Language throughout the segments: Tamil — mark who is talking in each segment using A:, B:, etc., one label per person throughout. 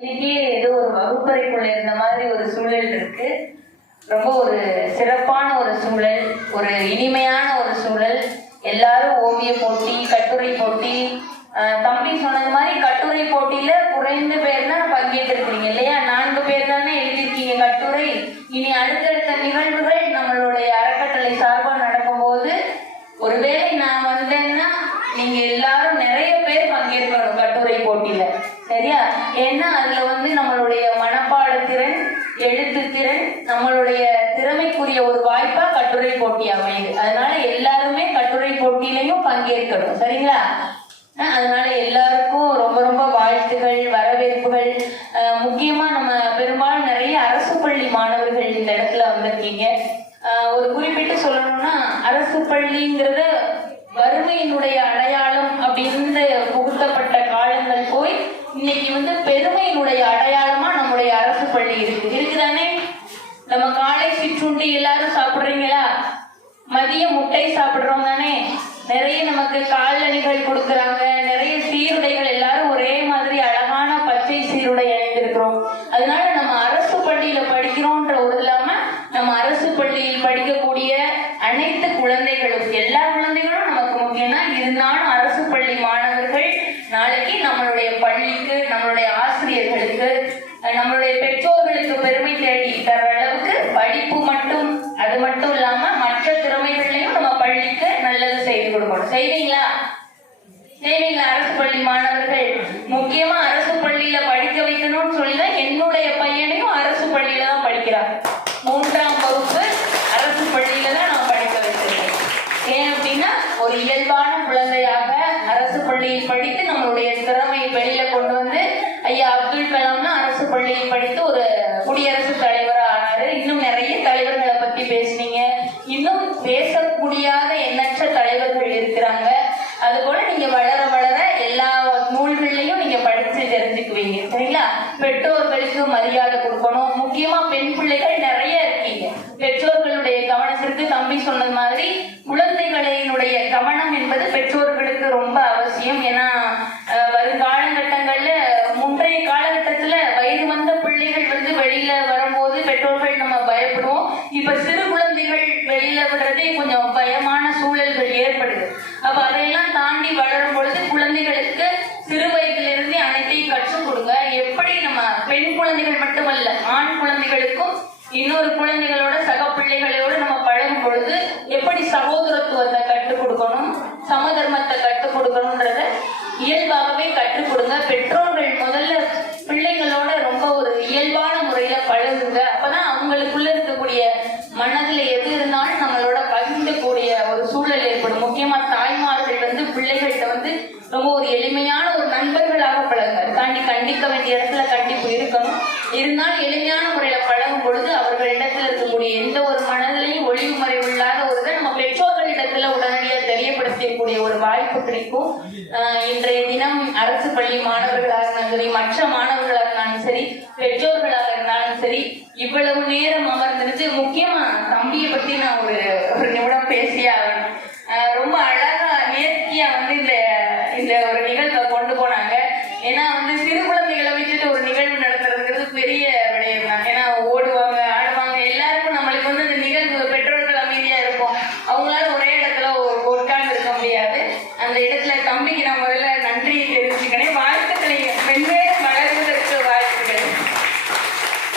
A: இன்னைக்கு ஏதோ ஒரு வகுப்பறைக்குள்ள இருந்த மாதிரி ஒரு சூழல் இருக்கு. ரொம்ப ஒரு சிறப்பான ஒரு சூழல் ஒரு இனிமையான ஒரு சூழல். எல்லாரும் ஓவிய போட்டி கட்டுரை போட்டி தம்பி சொன்னது மாதிரி கட்டுரை போட்டியில குறைந்த பேர் தான் பங்கேற்றிருக்கிறீங்க இல்லையா? நான்கு பேர் தானே எழுதியிருக்கீங்க கட்டுரை. இனி அடுத்தடுத்த நிகழ்வுகள் நம்மளுடைய அறக்கட்டளை சார்பா நடக்கும்போது ஒருவேளை நான் வந்தேன்னா நீங்க எல்லாரும் நிறைய பேர் பங்கேற்கணும் கட்டுரை போட்டியில சரியா ஏன்னா அதுல வந்து நம்மளுடைய மனப்பாட திறன் எழுத்து திறன் நம்மளுடைய திறமைக்குரிய ஒரு வாய்ப்பா கட்டுரை போட்டி அமையுது. அதனால எல்லாருமே கட்டுரை போட்டியிலையும் பங்கேற்கணும். சரிங்களா? அதனால எல்லாருக்கும் ரொம்ப ரொம்ப வாழ்த்துகள் வரவேற்புகள். முக்கியமா நம்ம பெரும்பாலும் நிறைய அரசு பள்ளி மாணவர்கள் இந்த இடத்துல வந்திருக்கீங்க. ஒரு குறிப்பிட்டு சொல்லணும்னா அரசு பள்ளிங்கிறத வறுமையினுடைய நம்ம காலை சிற்றுண்டி எல்லாரும் சாப்பிடுறீங்களா? மதிய முட்டை சாப்பிடுறோம் தானே? நிறைய நமக்கு கால்நடைகள் கொடுக்கறாங்க. நிறைய சீருடைகள் எல்லாரும் ஒரே மாதிரி அழகான பச்சை சீருடை அணிந்திருக்கிறோம். அதனால நம்ம அரசு பள்ளியில படிக்கிறோம்ன்ற ஒரு இல்லாம நம்ம அரசு பள்ளியில் படிக்கக்கூடிய அனைத்து குழந்தைகளும் எல்லா குழந்தைகளும் நமக்கு முக்கியம்னா இருந்தாலும் அரசு பள்ளி மாணவர்கள் நாளைக்கு நம்மளுடைய பள்ளிக்கு நம்மளுடைய ஆசிரியர்களுக்கு நம்மளுடைய பெற்றோர்களுக்கு பெருமை தேடி தர அளவுக்கு படிப்பு மட்டும் அது மட்டும் இல்லாம மற்ற திறமைகளையும் நம்ம பள்ளிக்கு நல்லது கொடுக்கணும். செய்வீங்களா? செய்வீங்களா அரசு பள்ளி மாணவர்கள்? முக்கியமா அரசு பள்ளியில படிக்க வைக்கணும்னு சொல்லி தான் என்னுடைய பையனையும் அரசு பள்ளியில தான் படிக்கிறான் மூன்றாம் வகுப்பு அரசு பள்ளியில தான் நான் படிக்க வைக்கிறேன் ஏன் அப்படின்னா ஒரு இயல்பான குழந்தையாக அரசு பள்ளியில் படித்து நம்மளுடைய திறமையை வெளியில கொண்டு வந்து ஐயா அப்துல் கலாம்னா அரசு பள்ளியில் படித்து ஒரு குடியரசு தலைவரா ஆனாரு. இன்னும் நிறைய தலைவர்களை பத்தி பேசுனீங்க. இன்னும் பேச முடியாத தலைவர்கள் இருக்கிறாங்க. அது போல நீங்க வளர வளர எல்லா நூல்கள்லையும் நீங்க படிச்சு தெரிஞ்சுக்குவீங்க. சரிங்களா? பெற்றோர்களுக்கு மரியாதை கொடுக்கணும். முக்கியமா பெண் பிள்ளைகள் நிறைய இருக்கீங்க. பெற்றோர்களுடைய கவனத்திற்கு தம்பி சொன்னது மாதிரி குழந்தைகளினுடைய கவனம் என்பது பெற்றோர்களுக்கு ரொம்ப அவசியம். ஏன்னா வரும் காலகட்டங்கள்ல முன்றைய காலகட்டத்துல வயது வந்த பிள்ளைகள் வந்து வெளியில வரும்போது பெற்றோர்கள் நம்ம பயப்படுவோம். இப்ப சிறு குழந்தைகள் வெளியில விடுறதே கொஞ்சம் பயமான அப்ப அதையெல்லாம் தாண்டி வளரும் பொழுது குழந்தைகளுக்கு சிறு வயதிலிருந்து அனைத்தையும் கற்றுக் கொடுங்க. எப்படி நம்ம பெண் குழந்தைகள் மட்டுமல்ல ஆண் குழந்தைகளுக்கும் இன்னொரு குழந்தைகளோட சக பிள்ளைகளோட நம்ம பழகும் பொழுது எப்படி சகோதரத்துவத்தை கற்றுக் கொடுக்கணும் சமதர்மத்தை கற்றுக் கொடுக்கணும்ன்றத இயல்பாகவே கற்றுக் கொடுங்க. பெற்றோர்கள் முதல்ல பிள்ளைங்களோட ரொம்ப ஒரு இயல்பான முறையில பழகுங்க. அப்பதான் அவங்களுக்குள்ள இருக்கக்கூடிய மனதுல எது இருந்தாலும் நம்மளோட பகிர்ந்தக்கூடிய ஒரு சூழல் ஏற்படும். முக்கியமா தாய்மார்கள் வந்து பிள்ளைகள்கிட்ட வந்து ரொம்ப ஒரு எளிமையான ஒரு நண்பர்களாக பழகுங்க தாண்டி கண்டிக்க வேண்டிய இடத்துல கண்டிப்பு இருக்கணும். இருந்தாலும் எளிமையான முறையில பழகும் பொழுது அவர்களிடத்துல இருக்கக்கூடிய எந்த ஒரு மனதிலையும் ஒளிவு மறைவு இல்லாத ஒரு இதை நம்ம பெற்றோர்களிடத்துல உடனடியாக தெரியப்படுத்தக்கூடிய ஒரு வாய்ப்பு கிடைக்கும். இன்றைய தினம் அரசு பள்ளி மாணவர்களாக இருந்தாலும் சரி மற்ற மாணவர்களாக இருந்தாலும் சரி பெற்றோர்களாக இருந்தாலும் சரி இவ்வளவு நேரம் அமர்ந்திருந்து முக்கியமா தம்பியை பத்தி நான் ஒரு ஒரு நிமிடம் பேச ஆகணும் ஆஹ் ரொம்ப அழகா நேர்த்தியா வந்து இந்த இந்த ஒரு நிகழ்வை கொண்டு போனாங்க ஏன்னா வந்து சிறு குழந்தைகளை வச்சுட்டு ஒரு நிகழ்வு நடத்துறதுங்கிறது பெரிய விடயம் தான் ஏன்னா ஓடுவாங்க ஆடுவாங்க எல்லாருக்கும் நம்மளுக்கு வந்து இந்த நிகழ்வு பெற்றோர்கள் அமைதியா இருக்கும் அவங்களால ஒரே இடத்துல உட்கார்ந்து இருக்க முடியாது அந்த இடத்துல தம்பிக்கு நான் முதல்ல நன்றி தெரிவிச்சுக்கிறேன் வாழ்த்துக்களை மென்மேலும் வளர்வதற்கு வாழ்த்துக்கள்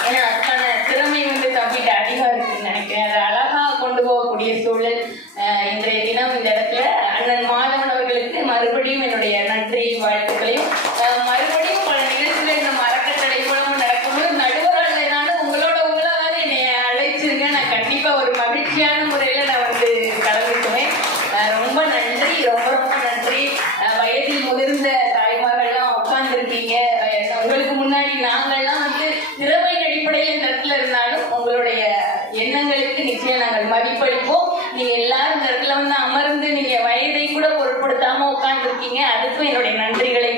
A: ஏன்னா அதுக்கான திறமை வந்து தம்பிக்கு அதிகம் இருக்குன்னு நினைக்கிறேன். அதை அழகா கொண்டு போகக்கூடிய சூழல் அஹ், இன்றைய தினம் இந்த இடத்துல. அண்ணன் மாதவன் அவர்களுக்கு மறுபடியும் என்னுடைய நன்றி வாழ்த்துக்களையும். அஹ், மறுபடியும் பல நிகழ்ச்சிகள் இந்த அறக்கட்டளை மூலமும் நடக்கும்போது நடுவர் இல்லைனாலும் உங்களோட உங்களாவது என்னை அழைச்சிருங்க நான் கண்டிப்பா ஒரு மகிழ்ச்சியான முறையில நான் வந்து கலந்துக்குவேன் அஹ், ரொம்ப நன்றி ரொம்ப ரொம்ப நன்றி அஹ், வயதில் முதிர்ந்த தாய்மார்கள்லாம் உட்கார்ந்துருக்கீங்க உங்களுக்கு முன்னாடி நாங்கள்லாம் வந்து திறமை அடிப்படையில் இந்த இடத்துல இருந்தாலும் உங்களுடைய எண்ணங்களுக்கு நிச்சயம் நாங்கள் மதிப்பளிப்போம் நீங்க எல்லாரும் இந்த இடத்துல வந்து அமர்ந்து நீங்க வயதை கூட பொருட்படுத்தாம உட்கார்ந்துருக்கீங்க அதுக்கும் என்னுடைய நன்றிகளை